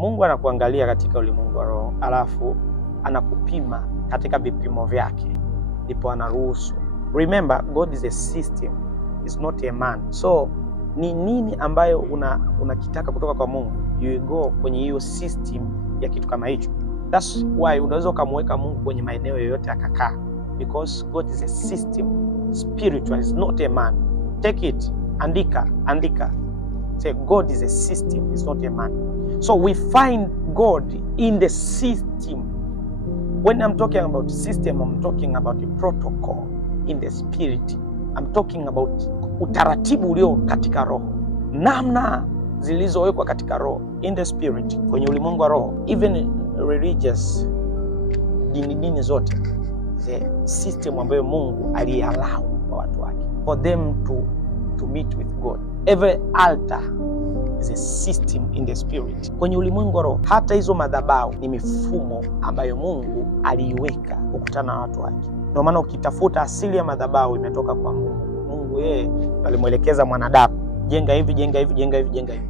Mungu anakuangalia katika ulimwengu wa roho, alafu anakupima katika vipimo vyake, ndipo anaruhusu. Remember, God is a system, is not a man. So ni nini ambayo unakitaka kutoka kwa Mungu, you go kwenye hiyo system ya kitu kama hicho. That's why unaweza ukamweka Mungu kwenye maeneo yoyote akakaa, because God is a system, spiritual, is not a man. Take it, andika. Say God is a system, is not a man. So we find God in the system. When I'm talking about system, I'm talking about a protocol in the spirit. I'm talking about utaratibu ulio katika roho, namna zilizowekwa katika roho, in the spirit, kwenye ulimwengu wa roho. Even religious, dini zote, the system ambayo Mungu aliallow kwa watu wake, for them to meet with God. Every altar is a system in the spirit, kwenye ulimwengu wa roho. Hata hizo madhabahu ni mifumo ambayo Mungu aliiweka kukutana na watu wake. Ndio maana ukitafuta asili ya madhabahu imetoka kwa Mungu. Mungu yeye alimwelekeza mwanadamu, jenga hivi, jenga hivi, jenga hivi, jenga hivi.